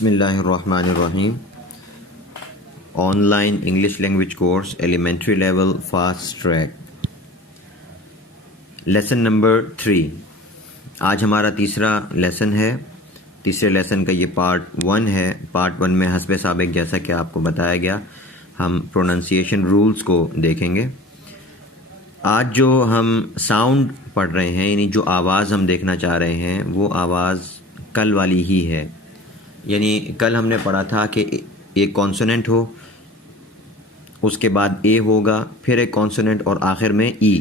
بسم اللہ الرحمن الرحیم. On line English language course elementary level fast track. Lesson number 3. آج ہمارا تیسرا لیسن ہے. تیسرے لیسن کا یہ پارٹ 1 ہے. پارٹ 1 میں حسب سابق جیسا کہ آپ کو بتایا گیا ہم پروننسیشن رولز کو دیکھیں گے. آج جو ہم ساؤنڈ پڑھ رہے ہیں یعنی جو آواز ہم دیکھنا چاہ رہے ہیں وہ آواز کل والی ہی ہے. یعنی کل ہم نے پڑھا تھا کہ ایک کانسوننٹ ہو، اس کے بعد اے ہوگا، پھر ایک کانسوننٹ اور آخر میں ای.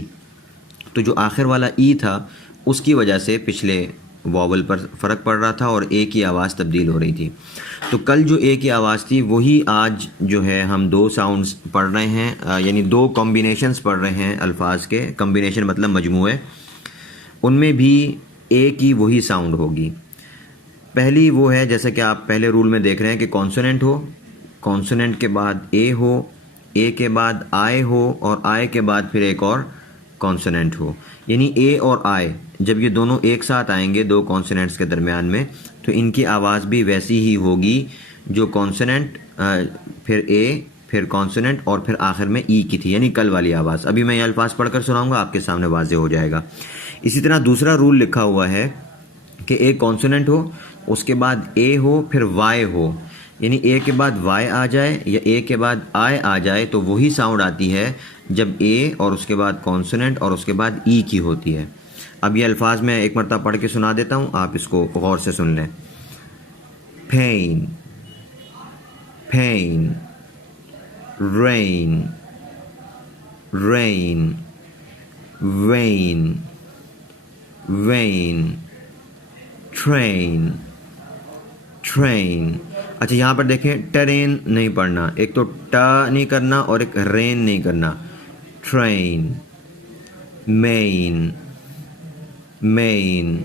تو جو آخر والا ای تھا اس کی وجہ سے پچھلے واول پر فرق پڑ رہا تھا اور اے کی آواز تبدیل ہو رہی تھی. تو کل جو اے کی آواز تھی وہی آج جو ہے ہم 2 ساؤنڈز پڑھ رہے ہیں، یعنی 2 کمبینیشنز پڑھ رہے ہیں الفاظ کے. کمبینیشن مطلب مجموعے. ان میں بھی اے کی وہی ساؤنڈ ہوگی. پہلی وہ ہے جیسا کہ آپ پہلے رول میں دیکھ رہے ہیں کہ کانسوننٹ ہو، کانسوننٹ کے بعد اے ہو، اے کے بعد آئے ہو اور آئے کے بعد پھر ایک اور کانسوننٹ ہو. یعنی اے اور آئے جب یہ دونوں ایک ساتھ آئیں گے 2 کانسوننٹس کے درمیان میں تو ان کی آواز بھی ویسی ہی ہوگی جو کانسوننٹ پھر اے پھر کانسوننٹ اور پھر آخر میں ای کی تھی، یعنی کل والی آواز. ابھی میں یہ الفاظ پڑھ کر سناؤں گا، آپ کے سامنے واضح ہو جائے گا. اسی طرح دوسرا رول لکھا ہوا ہے کہ ایک کانسوننٹ ہو، اس کے بعد اے ہو پھر وائی ہو. یعنی اے کے بعد وائی آ جائے یا اے کے بعد آئے آ جائے تو وہی ساؤنڈ آتی ہے جب اے اور اس کے بعد کانسوننٹ اور اس کے بعد ای کی ہوتی ہے. اب یہ الفاظ میں ایک مرتبہ پڑھ کے سنا دیتا ہوں، آپ اس کو غور سے سن لیں. Pain, pain, rain, rain, vain, vain, train, train. اچھا یہاں پر دیکھیں ٹرین نہیں پڑھنا، ایک تو ٹا نہیں کرنا اور ایک رین نہیں کرنا. Train, main, main,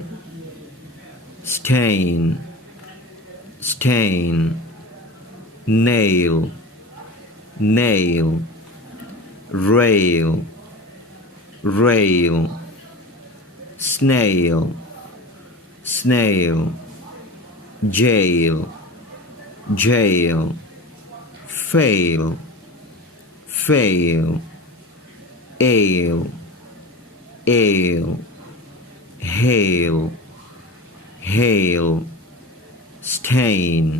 stain, stain, nail, nail, rail, rail, snail, snail, jail, jail, fail, fail, ale, ale, hail, hail, stain,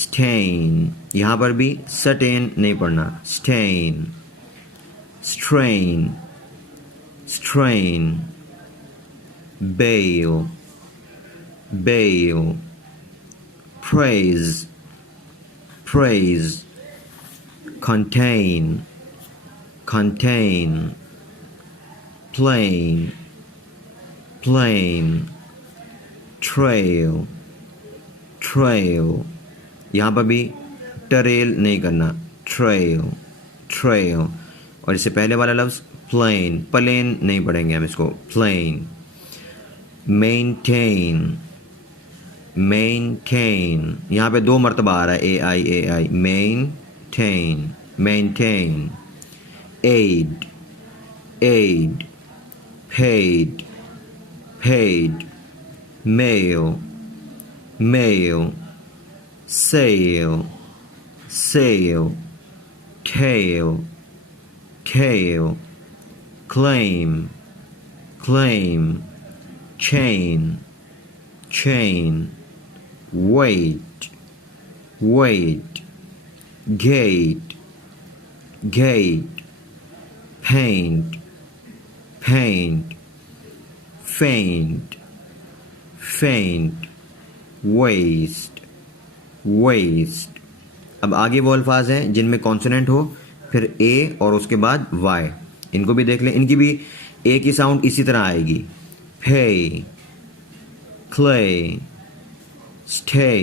stain. یہاں پر بھی سٹین نہیں پڑھنا. stain, strain, strain, bail, bail, praise, praise, contain, contain, plane, plane, trail, trail. یہاں پر بھی trail نہیں کرنا. trail, trail. اور اس سے پہلے والا لفظ پلین، پلین نہیں پڑھیں گے ہم اس کو. پلین. Maintain, maintain. یہاں پہ 2 مرتبہ آ رہا ہے A I A I. Maintain, maintain. Aid, aid, paid, paid. Mail, mail. Sail, sail. Tail, tail. claim, claim. chain, chain. wait, wait. gate, gate. paint, paint. faint, faint. waste, waste. اب آگے وہ الفاظ ہیں جن میں کانسوننٹ ہو پھر اے اور اس کے بعد وائی. ان کو بھی دیکھ لیں، ان کی بھی اے کی ساؤنڈ اسی طرح آئے گی. pay, clay, stay,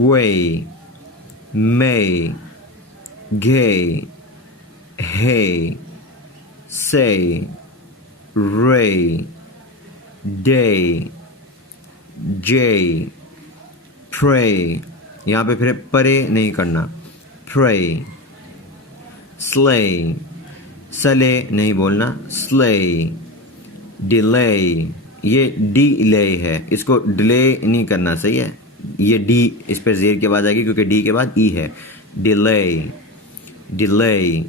way, may, gay, hay, say, ray, day, jay, pray. یہاں پہ پھر پرے نہیں کرنا. pray. slay, سلے نہیں بولنا. slay. delay, یہ ڈی لے ہے، اس کو ڈیلے نہیں کرنا. صحیح ہے، یہ ڈی اس پہ زیر کے بعد آئے گی کیونکہ ڈی کے بعد ای ہے. Delay delay.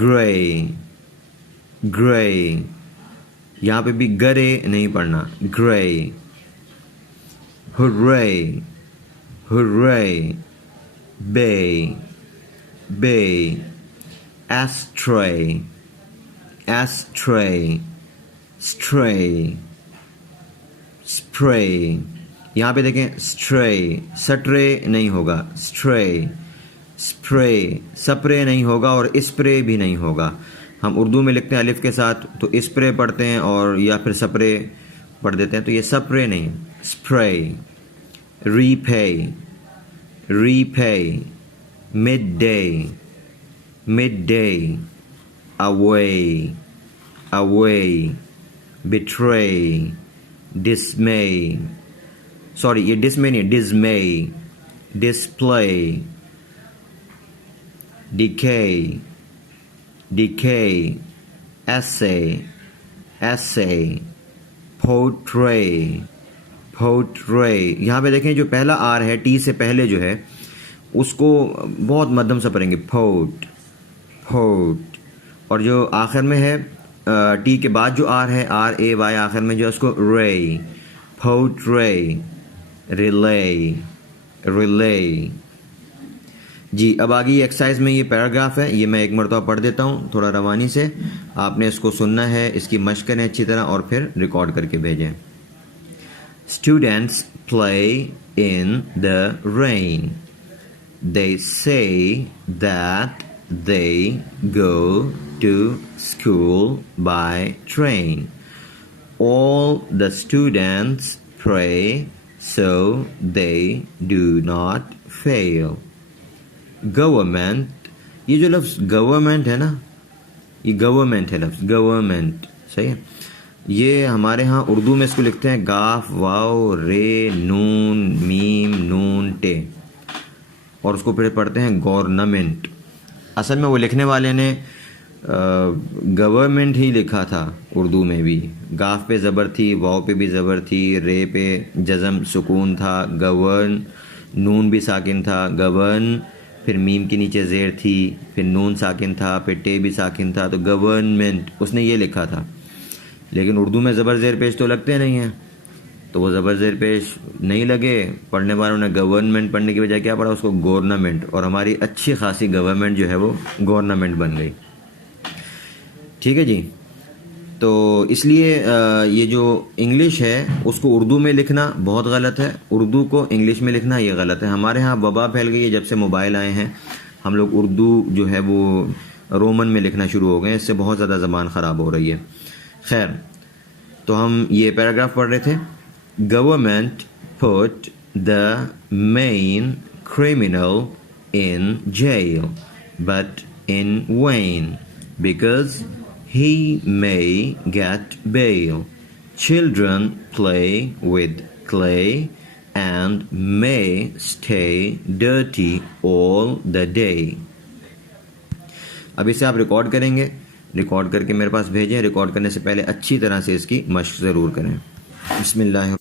Grey grey. یہاں پہ بھی گرے نہیں پڑھنا, گرے. ہرے ہرے. بے بے. Astray astray. Straight spray. یہاں پہ دیکھیں اسٹرے, سٹرے نہیں ہوگا, اسٹرے اسپرے. سپرے نہیں ہوگا اور اسپرے بھی نہیں ہوگا. ہم اردو میں لکھتے ہیں الف کے ساتھ تو اسپرے پڑھتے ہیں اور یا پھر سپرے پڑھ دیتے ہیں, تو یہ سپرے نہیں, spray. Repay repay. Midday midday. Away away. betray. dismay. Sorry یہ ڈسمے نہیں, dismay. display. decay decay. essay essay. portray portray. یہاں پہ دیکھیں جو پہلا آر ہے ٹی سے پہلے جو ہے اس کو بہت مدھم سے پڑھیں گے, پھوٹ پھوٹ. اور جو آخر میں ہے ٹی کے بعد جو آر ہے, آر اے وائی آخر میں جو ہے اس کو رے, پھوٹ رے. Relay relay. جی اب آگے یہ ایکسرسائز میں یہ پیراگراف ہے, یہ میں ایک مرتبہ پڑھ دیتا ہوں تھوڑا روانی سے. آپ نے اس کو سننا ہے, اس کی مشق کریں اچھی طرح اور پھر ریکارڈ کر کے بھیجیں. Students play in the rain. They say that they go to school by train. All the students pray so they do not fail. Government, یہ جو لفظ گورنمنٹ ہے نا, یہ گورنمنٹ ہے لفظ, گورنمنٹ صحیح ہے. یہ ہمارے ہاں اردو میں اس کو لکھتے ہیں گاف واو رے نون میم نون ٹے, اور اس کو پھر پڑھتے ہیں گورنمنٹ. اصل میں وہ لکھنے والے نے گورنمنٹ ہی لکھا تھا اردو میں بھی. گاف پہ زبر تھی, واو پہ بھی زبر تھی, رے پہ جزم سکون تھا, گورن نون بھی ساکن تھا, گورن پھر میم کے نیچے زیر تھی, پھر نون ساکن تھا, پھر ٹے بھی ساکن تھا, تو گورنمنٹ اس نے یہ لکھا تھا. لیکن اردو میں زبر زیر پیش تو لگتے نہیں ہیں, تو وہ زبر زیر پیش نہیں لگے, پڑھنے والوں نے گورنمنٹ پڑھنے کی بجائے کیا پڑھا, اس کو گورنمنٹ, اور ہماری اچھی خاصی گورنمنٹ جو ہے وہ گورنمنٹ بن گئی. ٹھیک ہے جی. تو اس لیے یہ جو انگلش ہے اس کو اردو میں لکھنا بہت غلط ہے, اردو کو انگلش میں لکھنا یہ غلط ہے. ہمارے ہاں وبا پھیل گئی ہے جب سے موبائل آئے ہیں, ہم لوگ اردو جو ہے وہ رومن میں لکھنا شروع ہو گئے, اس سے بہت زیادہ زبان خراب ہو رہی ہے. خیر, تو ہم یہ پیراگراف پڑھ رہے تھے. Government put the main criminal in jail but in vain because he may get bail. Children play with clay and may stay dirty all the day. اب اسے آپ ریکارڈ کریں گے, ریکارڈ کر کے میرے پاس بھیجیں. ریکارڈ کرنے سے پہلے اچھی طرح سے اس کی مشق ضرور کریں. بسم اللہ.